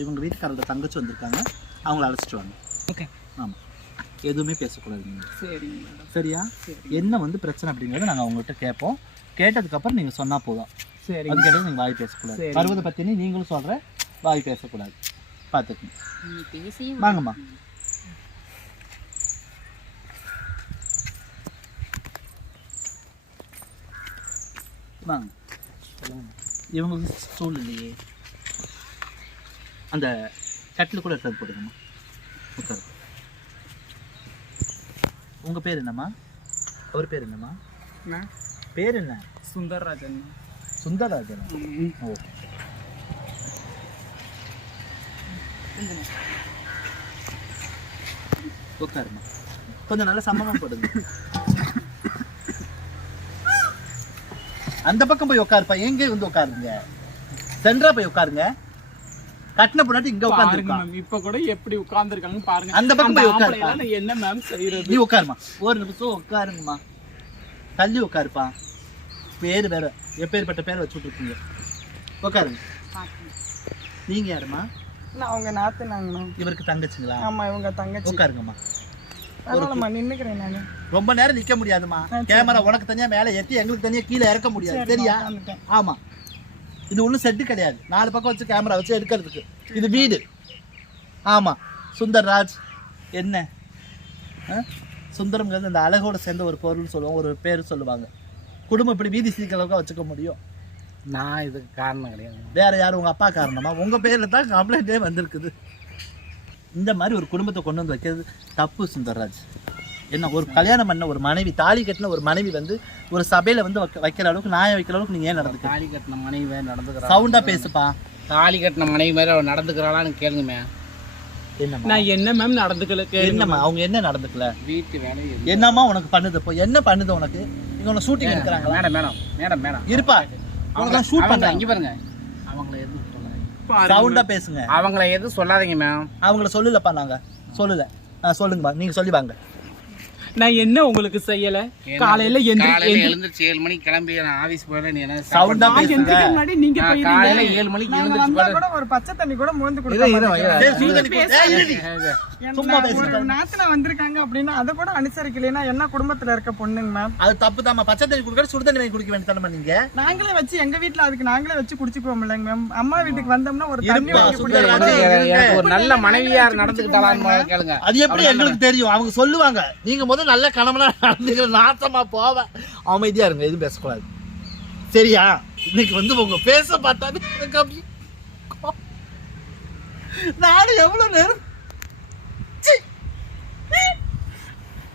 இவங்க வீட்டுக்காரோட தங்கச்சி வந்திருக்காங்க. அவங்கள அழைச்சிட்டு வாங்க. ஓகே. ஆமாம், எதுவுமே பேசக்கூடாது நீங்கள். சரிங்க மேடம். சரியா? என்ன வந்து பிரச்சனை அப்படிங்கிறத நாங்கள் அவங்ககிட்ட கேட்போம். கேட்டதுக்கப்புறம் நீங்கள் சொன்னால் போதும். சரி. அது கேட்டது நீங்கள் வாய் பேசக்கூடாது. பருவத்தை பற்றினி நீங்களும் சொல்கிற வாய் பேசக்கூடாது. பார்த்துக்கணும். வாங்கம்மா. வாங்க. இவங்களுக்கு ஸ்டூல் இல்லையே, அந்த கட்டில் கூட எடுத்து போடுங்கம்மா. உட்காரு. உங்க பேர் என்னம்மா? அவர் பேர் என்னம்மா? பேர் என்ன? சுந்தர்ராஜன். சுந்தரராஜன். ஓ, உட்காருமா. கொஞ்சம் நல்ல சம்பவம் போடுங்க. அந்த பக்கம் போய் உட்காருப்பா. எங்க வந்து உட்காருங்க, சென்டரா போய் உட்காருங்க. கட்டின பொண்ணாட்டி இங்க உட்கார்ந்துருக்கா. இப்ப கூட எப்படி உட்கார்ந்துருக்காங்கன்னு பாருங்க. அந்த பக்கம் போய் உட்காருப்பா. என்ன மேம் செய்யறது? நீ உட்காருமா, ஒரு நிமிஷம் உட்காருங்கம்மா. தள்ளி உட்காருப்பா. பேரு வேற எப்பேற்பட்ட பேரை வச்சுட்டு இருக்கீங்க. உட்காருங்க. நீங்க யாருமா? அவங்க நாத்துனாங்கண்ணா. இவருக்கு தங்கச்சிங்களா? ஆமா, இவங்க தங்கச்சி. உட்காருங்கம்மா. நின்னுக்கிறேன் நானு. ரொம்ப நேரம் நிக்க முடியாதுமா. கேமரா உனக்கு தனியா மேல ஏத்தி எங்களுக்கு தனியா கீழே இறக்க முடியாது. சரியா? ஆமா, இது ஒன்றும் செட்டு கிடையாது. 4 பக்கம் வச்சு கேமரா வச்சு எடுக்கிறதுக்கு. இது வீடு. ஆமா, சுந்தர்ராஜ். என்ன சுந்தரம்ங்கிறது அந்த அழகோட சேர்ந்த ஒரு பொருள் சொல்லுவாங்க, ஒரு பேர் சொல்லுவாங்க. குடும்பம் இப்படி வீதி சீக்கிரமாக வச்சுக்க முடியும். நான் இதுக்கு காரணம் கிடையாது. வேற யாரும் உங்க அப்பா காரணமா? உங்க பேர்ல தான் கம்ப்ளைண்டே வந்திருக்குது. இந்த மாதிரி ஒரு குடும்பத்தை கொண்டு வந்து வைக்கிறது தப்பு சுந்தர்ராஜ். என்ன, ஒரு கல்யாணம் பண்ண ஒரு மனைவி, தாலி கட்டின ஒரு மனைவி வந்து ஒரு சபையில வந்து வைக்கிற அளவுக்கு, நியாயம் வைக்கிற அளவுக்கு நீங்க ஏன் நடந்துக்க? தாலி கட்டின மனைவி மாதிரி நடந்துக்கிறா. சவுண்டா பேசுப்பா. தாலி கட்டின மனைவி மாதிரி அவள் நடந்துக்கிறாளான்னு கேளுங்க. என்னம்மா? நான் என்ன மேம் நடந்துக்கல? என்னம்மா அவங்க என்ன நடந்துக்கல? வீட்டு வேலை என்னம்மா உனக்கு பண்ணுது? இப்போ என்ன பண்ணுது உனக்கு? இங்க உனக்கு ஷூட்டிங் எடுக்கிறாங்களா? மேடம் இருப்பா, அவங்க ஷூட் பண்றாங்க. இங்க பாருங்க, அவங்கள எதுவும் சொல்லாதீங்க. சவுண்டா பேசுங்க. அவங்கள எதுவும் சொல்லாதீங்க மேம். அவங்கள சொல்லலப்பா, நாங்க சொல்லல. சொல்லுங்கப்பா, நீங்க சொல்லி வாங்க. நான் என்ன உங்களுக்கு செய்யல? காலையில எழுந்திருச்சு 7 மணிக்கு கிளம்பி நான் ஆபீஸ் போயில. நீ என்ன சவுண்டா பேசுங்க. நீங்க காலையில 7 மணிக்கு எழுந்திருச்சு கூட ஒரு பச்சை தண்ணி கூட மோந்து சும்மா பேசுங்க. நாத்துல வந்திருக்காங்க அப்படின்னா அதை கூட அனுசரிக்கலைன்னா என்ன குடும்பத்துல இருக்க பொண்ணுங்க மேம்? அது தப்பு தான். பச்சை தண்ணி குடிக்க சுடு தண்ணி வாங்கி குடிக்க வேண்டியதானே நீங்க? நாங்களே வச்சு எங்க வீட்டுல அதுக்கு நாங்களே வச்சு குடிச்சுக்குவோம் இல்லைங்க மேம். அம்மா வீட்டுக்கு வந்தோம்னா ஒரு தண்ணி வாங்கி எனக்கு ஒரு நல்ல மனைவியா நடந்துக்கிட்டாலான்னு கேளுங்க. அது எப்படி எங்களுக்கு தெரியும்? அவங்க சொல்லுவாங்க. நீங்க முதல்ல நல்ல கணவனா நடந்துக்கிற, நாசமா போவ. அமைதியா இருங்க, எதுவும் பேசக்கூடாது. சரியா? இன்னைக்கு வந்து உங்க பேச பார்த்தாது நானும் எவ்வளவு நேரம்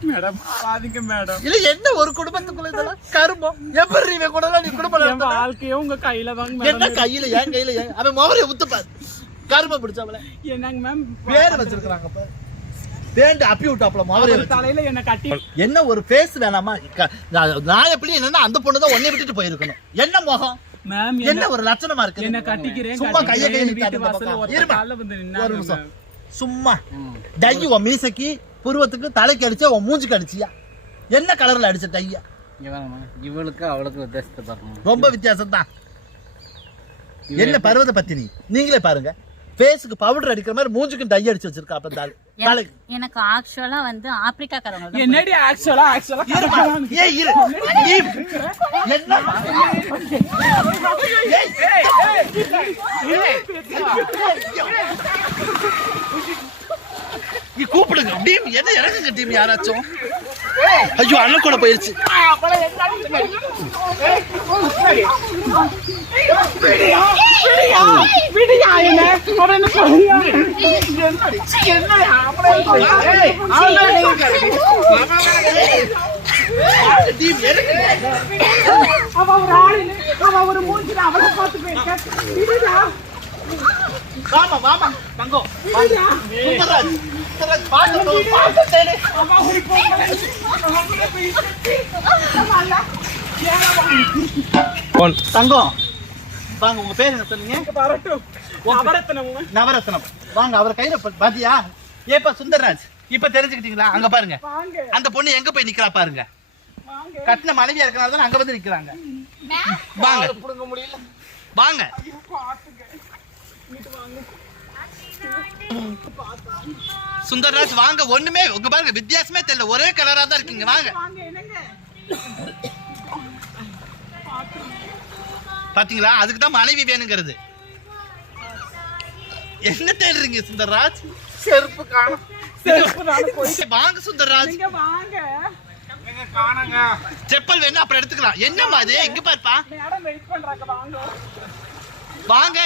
மேடம் ஆதிங்க மேடம். இல்ல என்ன ஒரு குடும்பத்துக்குள்ள இதெல்லாம் கருமம். எப்படி இவன் கூட நீ குடும்பம் வாழ்க்கையே உங்க கையில வாங்க. என்ன கையில? என் கையில அவன் மோவரைய உத்துப்பாரு. கரும பிடிச்சவள என்னங்க மேம் பேர் வச்சிருக்காங்க பாரு பேண்ட் அப்பி விட்டாப்ல மாவரே தலையில என்ன கட்டி என்ன ஒரு ஃபேஸ் வேணாமா நான் எப்படி என்னன்னா அந்த பொண்ணு தான் ஒண்ணே விட்டுட்டு போயிருக்கணும் என்ன முகம் மேம் என்ன ஒரு லட்சணமா இருக்கு என்ன கட்டிக்கிறேன் சும்மா கைய கைய வீட்டு வாசல்ல ஒரு கால்ல வந்து ஒரு நின்னாங்க நிமிஷம் சும்மா டை உன் மீசைக்கு புருவத்துக்கு தலைக்கு அடிச்சா உன் மூஞ்சுக்கு அடிச்சியா என்ன கலர்ல அடிச்ச டையா இவளுக்கு அவளுக்கு வித்தியாசத்தை பாருங்க ரொம்ப வித்தியாசம் தான் என்ன பருவத பத்தினி நீங்களே பாருங்க ஃபேஸ்க்கு பவுடர் அடிக்கிற மாதிரி மூஞ்சுக்கு டை அடிச்சு வச்சிருக்கா அப்ப தலைக்கு எனக்கு ஆக்சுவலா வந்து ஆப்பிரிக்காக்காரங்க என்னடி ஆக்சுவலா ஏய் இரு என்ன நீ கூப்பிடுங்க டீம் என்ன இறங்குங்க டீம் யாராச்சும் ஐயோ அண்ணன் கூட போயிருச்சு வாமா வாமா தங்கம் சுந்தராஜ் தங்கம் வாங்க உங்க பேர் என்ன சொன்னீங்க நவரத்னம் வாங்க அவர் கையில பாத்தியா ஏப்பா சுந்தர்ராஜ் இப்ப தெரிஞ்சுக்கிட்டீங்களா அங்க பாருங்க அந்த பொண்ணு எங்க போய் நிக்கிறா பாருங்க கட்டின மனைவியா இருக்கனால தான் அங்க வந்து நிக்கிறாங்க வாங்க புடுங்க முடியல வாங்க சுந்தர்ராஜ் வாங்க ஒண்ணுமே உங்க பாருங்க வித்தியாசமே தெரியல ஒரே கலரா தான் இருக்கீங்க வாங்க பாத்தீங்களா அதுக்கு தான் மனைவி வேணுங்கிறது என்ன தேடுறீங்க சுந்தர்ராஜ் செருப்பு காணும் வாங்க சுந்தர்ராஜ் காணுங்க செப்பல் வேணா அப்புறம் எடுத்துக்கலாம் என்னம்மா அது எங்க பாருப்பா வாங்க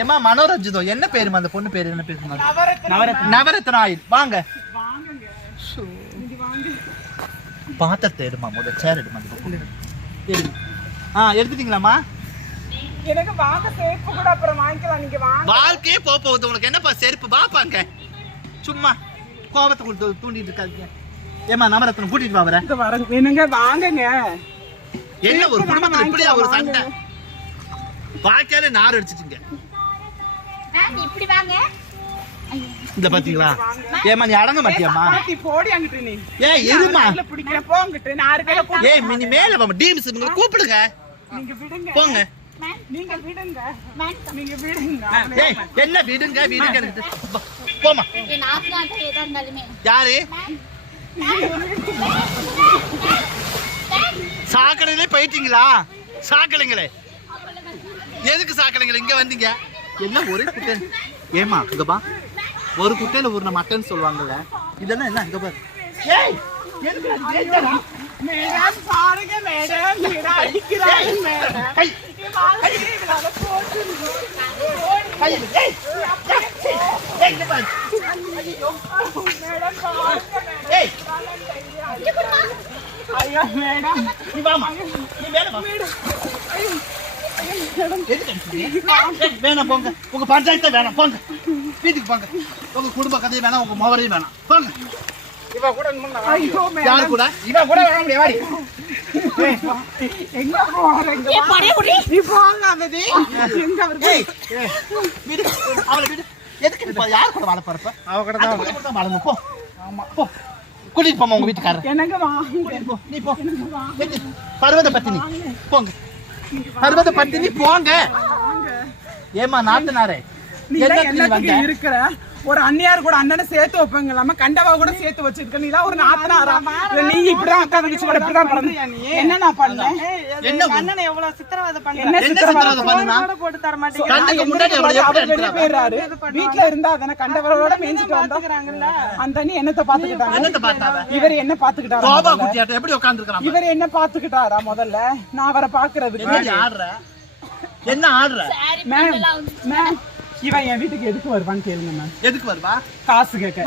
ஏமா மனோரஞ்சிதோ என்ன பேருமா அந்த பொண்ணு பேரு என்ன பேரு நவரத்ன ஆயில் வாங்க பாத்திரத்தை எடுமா முதல் சேர் எடுமா எடுத்துட்டீங்களாமா எனக்கு வாங்க செருப்பு கூட அப்புறம் வாங்கிக்கலாம் நீங்க வாங்க வாழ்க்கையே போகுது உங்களுக்கு என்னப்பா செருப்பு வாப்பாங்க சும்மா கோபத்தை கொடுத்து தூண்டிட்டு இருக்காதீங்க ஏமா நவரத்னம் கூட்டிட்டு வா வர என்னங்க வாங்குங்க என்ன ஒரு குடும்பத்துல இப்படியா ஒரு சண்டை வாழ்க்கையாலே நார் அடிச்சிட்டீங்க இப்படி வாங்க இந்த பாத்தீங்களா ஏமா நீ அடங்க மாட்டியாமா போடி அங்கிட்டு நீ ஏய் எதுமா பிடிக்கிற போங்கிட்டு நான் கையில ஏய் மினி மேல வாமா டீம்ஸ் உங்களை கூப்பிடுங்க நீங்க விடுங்க போங்க நீங்க விடுங்க நீங்க விடுங்க ஏய் என்ன விடுங்க விடுங்க போமா என் ஆத்மாட்ட ஏதா இருந்தாலுமே யாரு சாக்கடையிலே போயிட்டீங்களா சாக்கடைங்களே எதுக்கு சாக்கடைங்களே இங்க வந்தீங்க என்ன ஒரே குட்டை ஏமா இங்க பா ஒரு குட்டையில ஒரு மட்டன் சொல்லுவாங்கல்ல இதெல்லாம் என்ன இங்க பாரு ஏய் எதுக்கு அடிக்கிறீங்க மேடம் பாருங்க மேடம் நீங்க அடிக்கிறாங்க மேடம் கை கை இதனால போடுங்க கை ஏய் ஏய் இங்க பாரு மேடம் பாருங்க ஏய் ஐயா மேடம் நீ வாமா நீ மேல வா வேணாம் போங்க உங்க பஞ்சாயத்தை வேணாம் போங்க வீட்டுக்கு போங்க உங்க குடும்ப கதையை வேணாம் உங்க மவரையும் வேணாம் போங்க இவ கூட ஐயோ யாரு கூட இவ கூட வர முடியாது வாடி எங்க போறீங்க நீ போங்க அவதி எங்க அவரு வீடு அவளை வீடு எதுக்கு நீ யார் கூட வாழ போறப்ப அவ கூட தான் வாழுங்க போ ஆமா போ கூட்டிட்டு போமா உங்க வீட்டுக்காரர் என்னங்க வாங்க நீ போ பர்வத பத்தினி போங்க பர்வத பத்தினி போங்க ஏமா நாட்டுனாரே என்ன இருக்கிற ஒரு அண்ணியார் கூட அண்ணனை சேர்த்து வைப்பங்க இல்லாம கண்டவா கூட சேர்த்து வச்சிருக்க நீ ஒரு நாத்தனாரா நீ இப்படிதான் அக்கா தங்கச்சி கூட இப்படிதான் பிறந்த என்ன நான் பண்ணேன் என்ன அண்ணனை எவ்வளவு சித்திரவதை பண்ண என்ன சித்திரவதை பண்ணா போட்டு தர மாட்டேங்க கண்ணுக்கு முன்னாடி அவளை எப்படி எடுக்கறாங்க பேராரு வீட்ல இருந்தா அதன கண்டவரோட மேஞ்சிட்டு வந்தாங்கறாங்கல்ல அந்த அண்ணி என்னத்த பாத்துக்கிட்டாங்க என்னத்த பார்த்தாவ இவர் என்ன பாத்துக்கிட்டாரா கோபா குட்டியாட்ட எப்படி உட்கார்ந்திருக்கான் இவர் என்ன பாத்துக்கிட்டாரா முதல்ல நான் அவரை பாக்குறதுக்கு என்ன ஆடுற என்ன ஆடுற மேம் இவன் என் வீட்டுக்கு எதுக்கு வருவான்னு கேளுங்க மேம் எதுக்கு வருவா காசு கேட்க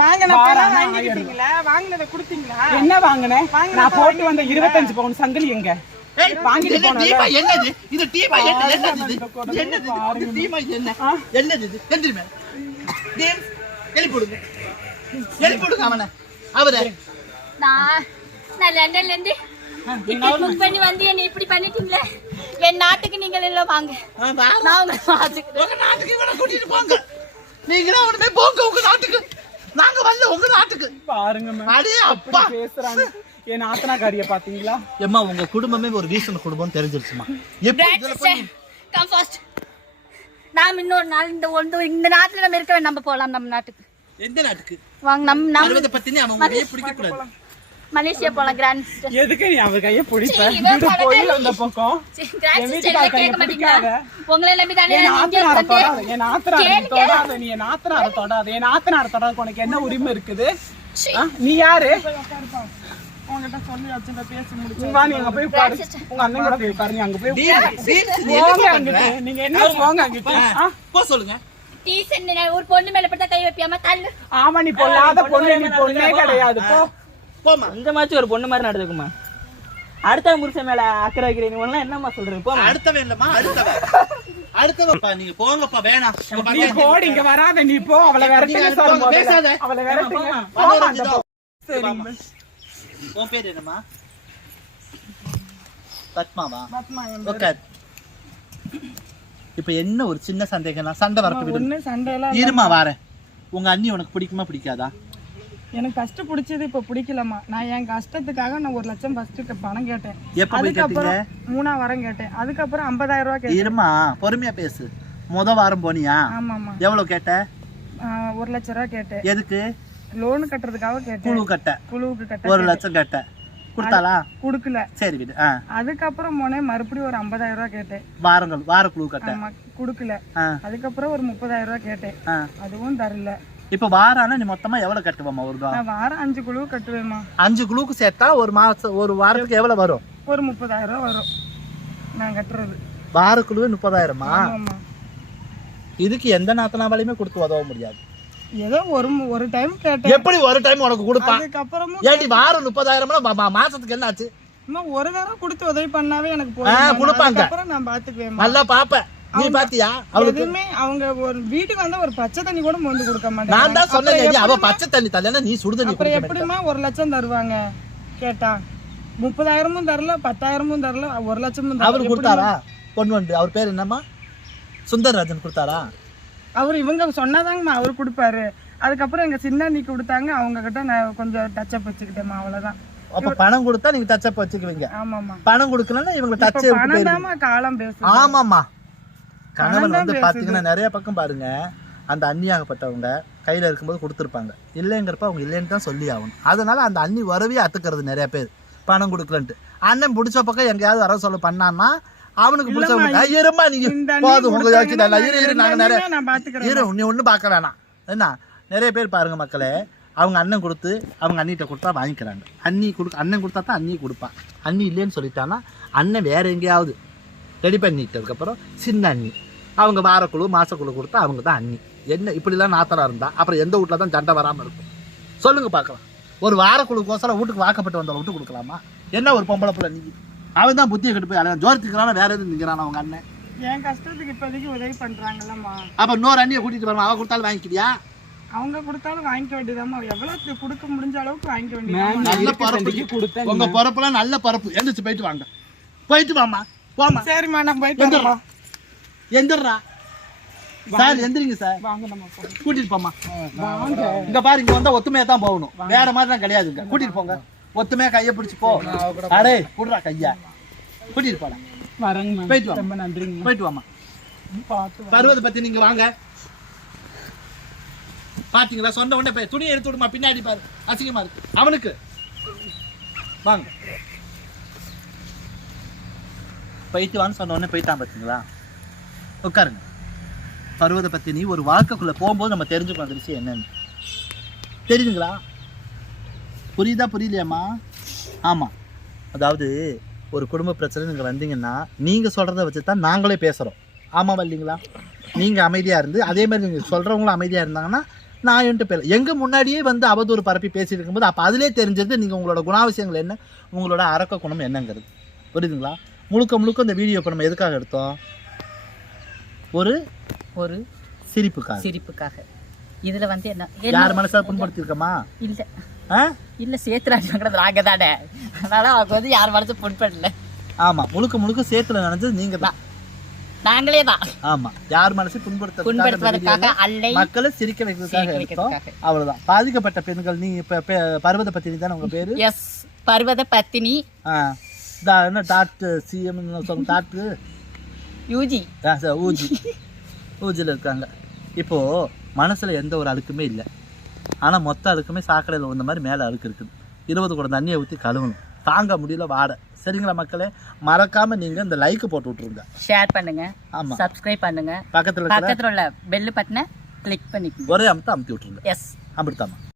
வாங்கினதை கொடுத்தீங்களா என்ன வாங்கினேன் நான் போட்டு வந்த 25 பவுன் சங்கிலி எங்க ஏய், வாங்கிட்டு இது போனேன்ல. டீமா என்னது? இது டீமா என்னது? பாருங்க, என்னது இது? இந்த குடத்தை என்னது இது? பாருங்க. இது டீமா என்ன? என்னது இது? எந்திரி மேல. டேய், எழுப்பி விடுங்க. எழுப்பி விடுங்க அவனை. அவரை. நான் லண்டன்ல இருந்து டிக்கெட் புக் பண்ணி வந்து என்ன இப்படி பண்ணிட்டீங்களே. என் நாட்டுக்கு நீங்கள் எல்லாம் வாங்க. நான் உங்க நாட்டுக்கு உங்க நாட்டுக்கு இவனை கூட்டிட்டு போங்க. நீங்களும் அவனுமே போங்க உங்க நாட்டுக்கு. நாங்க வரல உங்க நாட்டுக்கு. பாருங்க மேம், அடே அப்பா. பேசுறாங்க. என் ஆத்தனாக்காரிய பாத்தீங்களா? ஏம்மா உங்க குடும்பமே ஒரு ரீசன் குடும்பம் தெரிஞ்சிருச்சுமா. எப்படி இதுல போய் கம் ஃபர்ஸ்ட். நாம் இன்னொரு நாள் இந்த நாட்டுல நம்ம இருக்க நம்ம போலாம் நம்ம நாட்டுக்கு. எந்த நாட்டுக்கு? வாங்க நம்ம பர்வத பத்தினி அவன் உடைய பிடிக்க கூடாது. மலேசியா போலாம் கிராண்ட் சிஸ்டர். எதுக்கு நீ அவ கையை பிடிப்ப? சரி, இவன் வீடு பழக்கம். போய் அந்த பக்கம் கிராண்ட் என் சிஸ்டர் வீட்டுக்கார கையை கேட்க மாட்டீங்களா? பிடிக்காத. உங்களை நம்பி தானே என் நான் இங்கே ஆத்தனாரை வந்தேன். தொடாத, என் ஆத்தனாரை கேளுங்க. தொடாத, நீ என் ஆத்தனாரை தொடாத, என் ஆத்தனாரை தொடாத. உனக்கு என்ன உரிமை இருக்குது? நீ யாரு? உங்ககிட்ட சொல்லி வச்சுங்க, பேசி முடிச்சு வா, நீ அங்க போய் உட்காரு. உங்க அண்ணன் கூட போய் உட்காரு, நீ அங்க போய் உட்காரு. போங்க அங்கிட்டு. நீங்க என்ன போங்க அங்கிட்டு. போ சொல்லுங்க. டீசன் ஒரு பொண்ணு மேல பட்டா கை வைப்பியாமா தள்ளு. ஆமா, நீ பொல்லாத பொண்ணு, நீ பொண்ணே கிடையாது. போ. போமா. இந்த மாதிரி ஒரு பொண்ணு மாதிரி நடந்துக்குமா? அடுத்த புருஷன் மேல அக்கறை வைக்கிறீங்க, நீ என்னம்மா சொல்றது? போமா. அடுத்தவன் இல்லம்மா, அடுத்தவன். அடுத்தவன்ப்பா, நீங்க போங்கப்பா, வேணாம். உங்க நீ பையன் போடி, இங்க வராத. நீ போ, அவளை விரட்டுங்க. நீங்க சொல்லும் போது. பேசாத. அவளை விரட்டுங்க. போமா, அந்த போ. சரிங்க. உன் பேர் என்னம்மா? பத்மாவா? பத்மா, என் உட்கார். இப்ப என்ன ஒரு சின்ன சந்தேகம்னா சண்டை வரட்டு விடு. ஒண்ணு சண்டையெல்லாம் இருமா வாரேன். உங்க அண்ணி உனக்கு பிடிக்குமா பிடிக்காதா? எனக்கு ஃபர்ஸ்ட் பிடிச்சது இப்ப பிடிக்கலமா. நான் என் கஷ்டத்துக்காக நான் 1 லட்சம் ஃபர்ஸ்ட் பணம் கேட்டேன். எப்ப போய் கேட்டீங்க? அதுக்கப்புறம் 3ஆம் வாரம் கேட்டேன். அதுக்கப்புறம் 50,000 ரூபாய் கேட்டேன். இருமா, பொறுமையா பேசு. வாரம் போனியா? ஆமாமா. எவ்வளவு கேட்ட? 1 லட்சம் ரூபாய் கேட்டேன். எதுக்கு? லோன் கட்டுறதுக்காக கேட்டேன். குழு கட்ட. குழுவுக்கு கட்ட 1 லட்சம் கட்ட. கொடுத்தாளா? குடுக்கல. சரி விடு. அதுக்கப்புறம் போனே மறுபடியும் ஒரு 50,000 ரூபாய் கேட்டேன். வார குழு கட்ட. ஆமா, குடுக்கல. ஆ. அதுக்கப்புறம் ஒரு 30,000 ரூபாய் கேட்டேன். ஆ. அதுவும் தரல. இப்ப வாரானா நீ மொத்தமா எவ்வளவு கட்டுவமா? ஒரு நான் வாரம் 5 குழு கட்டுவேமா. 5 குழுக்கு சேர்த்தா ஒரு வாரத்துக்கு எவ்வளவு வரும்? ஒரு 30,000 ரூபாய் வரும் நான் கட்டுறது. வார குழுவே 30,000மா? ஆமா. இதுக்கு எந்த நாத்தனாவாலையுமே கொடுத்து உதவ முடியாது. ஏதோ ஒரு டைம் கேட்டேன். எப்படி ஒரு டைம் உனக்கு கொடுப்பா? அதுக்கப்புறமும் ஏடி வாரம் 30,000 மாசத்துக்கு என்ன ஆச்சு? அம்மா, ஒரு தடவை கொடுத்து உதவி பண்ணாவே எனக்கு போதும். கொடுப்பாங்க. அப்புறம் நான் பாத்துக்குவேன். நல்லா பாப்ப. நீ பாத்தியா? அவளுக்கு எதுவுமே அவங்க ஒரு வீட்டுக்கு வந்தா ஒரு பச்சை தண்ணி கூட மொண்டு கொடுக்க நான் மாட்டேன். தான் சொன்னேன், அவ பச்சை தண்ணி தரலன்னா நீ சுடு தண்ணி அப்புறம் குடிக்க எப்படிமா 1 லட்சம் தருவாங்க கேட்டா? 30,000 தரல, 10,000 தரல, 1 லட்சமும் தரல. அவரு கொடுத்தாரா? பொண்ணு வந்து அவர் பேர் என்னம்மா? சுந்தரராஜன் கொடுத்தாரா? அவர் இவங்க சொன்னாதாங்கம்மா அவரு கொடுப்பாரு. அதுக்கப்புறம் எங்க சின்ன அண்ணி கொடுத்தாங்க. அவங்க கிட்ட நான் கொஞ்சம் டச்சப் வச்சுக்கிட்டேம்மா, அவ்வளவுதான். அப்ப பணம் கொடுத்தா நீங்க டச்சப் வச்சுக்குவீங்க. ஆமாமா. பணம் கொடுக்கலன்னா இவங்க டச் பணம் தாமா காலம் பேசும். ஆமாமா. கணவன் வந்து பாத்தீங்கன்னா நிறைய பக்கம் பாருங்க, அந்த அண்ணியாகப்பட்டவங்க கையில இருக்கும்போது கொடுத்துருப்பாங்க. இல்லைங்கிறப்ப அவங்க இல்லைன்னு தான் சொல்லி ஆகணும். அதனால அந்த அண்ணி வரவே அத்துக்கிறது நிறைய பேர் பணம் கொடுக்கலன்ட்டு. அண்ணன் பிடிச்ச பக்கம் எங்கேயாவது வர சொல்ல பண்ணான்னா அவனுக்கு பிடிச்சவங்க இருமா நீங்க போதும் உங்க யோசிக்கல இரு நாங்க நிறைய நான் பாத்துக்கிறேன். இரு நீ ஒன்றும் பார்க்க வேணாம். என்ன நிறைய பேர் பாருங்க மக்களே, அவங்க அண்ணன் கொடுத்து அவங்க அண்ணிட்ட கொடுத்தா வாங்கிக்கிறாங்க. அண்ணன் கொடுத்தா தான் அண்ணி கொடுப்பான். அண்ணி இல்லைன்னு சொல்லிட்டான்னா அண்ணன் வேற எங்கேயாவது ரெடி பண்ணிட்டதுக்கப்புறம் சின்ன அண்ணி அவங்க வாரக்குழு மாசக்குழு கொடுத்தா அவங்க தான் அண்ணி. என்ன இப்படிலாம் நாத்தனா இருந்தா அப்புறம் எந்த வீட்டில் தான் சண்டை வராமல் இருக்கும்? சொல்லுங்க பார்க்கலாம். ஒரு வாரக்குழுக்கோசரம் வீட்டுக்கு வாக்கப்பட்டு வந்தவங்க விட்டு கொடுக்கலாமா? என்ன ஒரு பொம்பளை பிள்ளை நீ? அவன் தான் புத்தியை கட்டு போய் அழகா ஜோரத்துக்கிறானா வேற எதுவும் நிற்கிறானா அவங்க அண்ணன்? என் கஷ்டத்துக்கு இப்போதைக்கு உதவி பண்றாங்கல்லம்மா. அப்ப இன்னொரு அண்ணியை கூட்டிட்டு வரணும். அவன் கொடுத்தாலும் வாங்கிக்கிறியா? அவங்க கொடுத்தாலும் வாங்கிக்க வேண்டியதாம்மா. எவ்வளவு கொடுக்க முடிஞ்ச அளவுக்கு வாங்கிக்க வேண்டியது. நல்ல பரப்பு உங்க பரப்புலாம் நல்ல பரப்பு. எந்திரிச்சு போயிட்டு வாங்க. போயிட்டு வாமா. போமா. சரிம்மா, நான் போயிட்டு வரேன். எந்திரா சார், எந்திரிங்க சார். வாங்க நம்ம கூட்டிட்டு போமா. வாங்க. இங்க பாரு, இங்க வந்தா ஒத்துமையா தான் போகணும். வேற மாதிரிலாம் கிடையாதுங்க. கூட்டிட்டு போங்க. ஒத்துமையா கையை பிடிச்சு போ. அடே குடுறா கையா. கூட்டிட்டு போலாம். வரேங்க. போயிட்டு வா. ரொம்ப நன்றிங்க. போயிட்டு வாமா. பார்த்து பருவத்தை பத்தி நீங்க வாங்க. பாத்தீங்களா? சொன்ன உடனே போய் துணியை எடுத்து விடுமா. பின்னாடி பாரு, அசிங்கமா இருக்கு அவனுக்கு. வாங்க. போயிட்டு வான்னு சொன்ன உடனே போயிட்டான். பாத்தீங்களா? உட்காருங்க. பருவத்தை பத்தி நீ ஒரு வாழ்க்கைக்குள்ள போகும்போது நம்ம தெரிஞ்சுக்கணும் அந்த விஷயம் என்னன்னு. தெரியுதுங்களா? புரியுதா புரியலையாம்மா? ஆமா. அதாவது ஒரு குடும்ப பிரச்சனை நீங்க வந்தீங்கன்னா நீங்க சொல்றத வச்சு தான் நாங்களே பேசுறோம். ஆமாவா இல்லைங்களா? நீங்க அமைதியா இருந்து அதே மாதிரி நீங்க சொல்றவங்களும் அமைதியா இருந்தாங்கன்னா நான் என்கிட்ட பேச எங்க முன்னாடியே வந்து அவதூறு பரப்பி பேசிட்டு இருக்கும்போது அப்ப அதிலே தெரிஞ்சது நீங்க உங்களோட குணாவசியங்கள் என்ன, உங்களோட அரக்க குணம் என்னங்கிறது. புரியுதுங்களா? முழுக்க முழுக்க இந்த வீடியோ இப்போ நம்ம எதுக்காக எடுத்தோம்? ஒரு ஒரு சிரிப்புக்காக. இதுல வந்து என்ன யார் மனசா புண்படுத்திருக்கமா? இல்ல ஆ? இல்ல சேத்துறாங்க நாங்க தானே, அதனால அவங்க வந்து யார் மனசும் புண்படல. ஆமா, முழுக்க முழுக்க சேத்துல நினைச்சது நீங்க தான். நாங்களே தான். ஆமா, யார் மனசு புண்படுத்துவதற்காக அல்லை மக்களை சிரிக்க வைக்கிறதுக்காக எடுத்தோம். அவ்வளவுதான். பாதிக்கப்பட்ட பெண்கள், நீ இப்ப பர்வத பத்தினி தானே உங்க பேரு? எஸ், பர்வத பத்தினி. என்ன டாட் சிஎம் டாட் யூஜி ஊஜில இருக்காங்க. இப்போ மனசுல எந்த ஒரு அழுக்குமே இல்லை, ஆனா மொத்த அழுக்குமே சாக்கடையில் வந்த மாதிரி மேல அழுக்கு இருக்குது. 20 குடம் தண்ணியை ஊற்றி கழுவணும், தாங்க முடியல வாடை. சரிங்களா மக்களே? மறக்காம நீங்க இந்த லைக் போட்டு விட்டுருங்க, ஷேர் பண்ணுங்க, ஆமா, சப்ஸ்கிரைப் பண்ணுங்க, பக்கத்துல உள்ள பெல் பட்டனை கிளிக் பண்ணிக்கோங்க, ஒரே அமுத்தி விட்டுருங்க. எஸ், அப்படித்தாமா.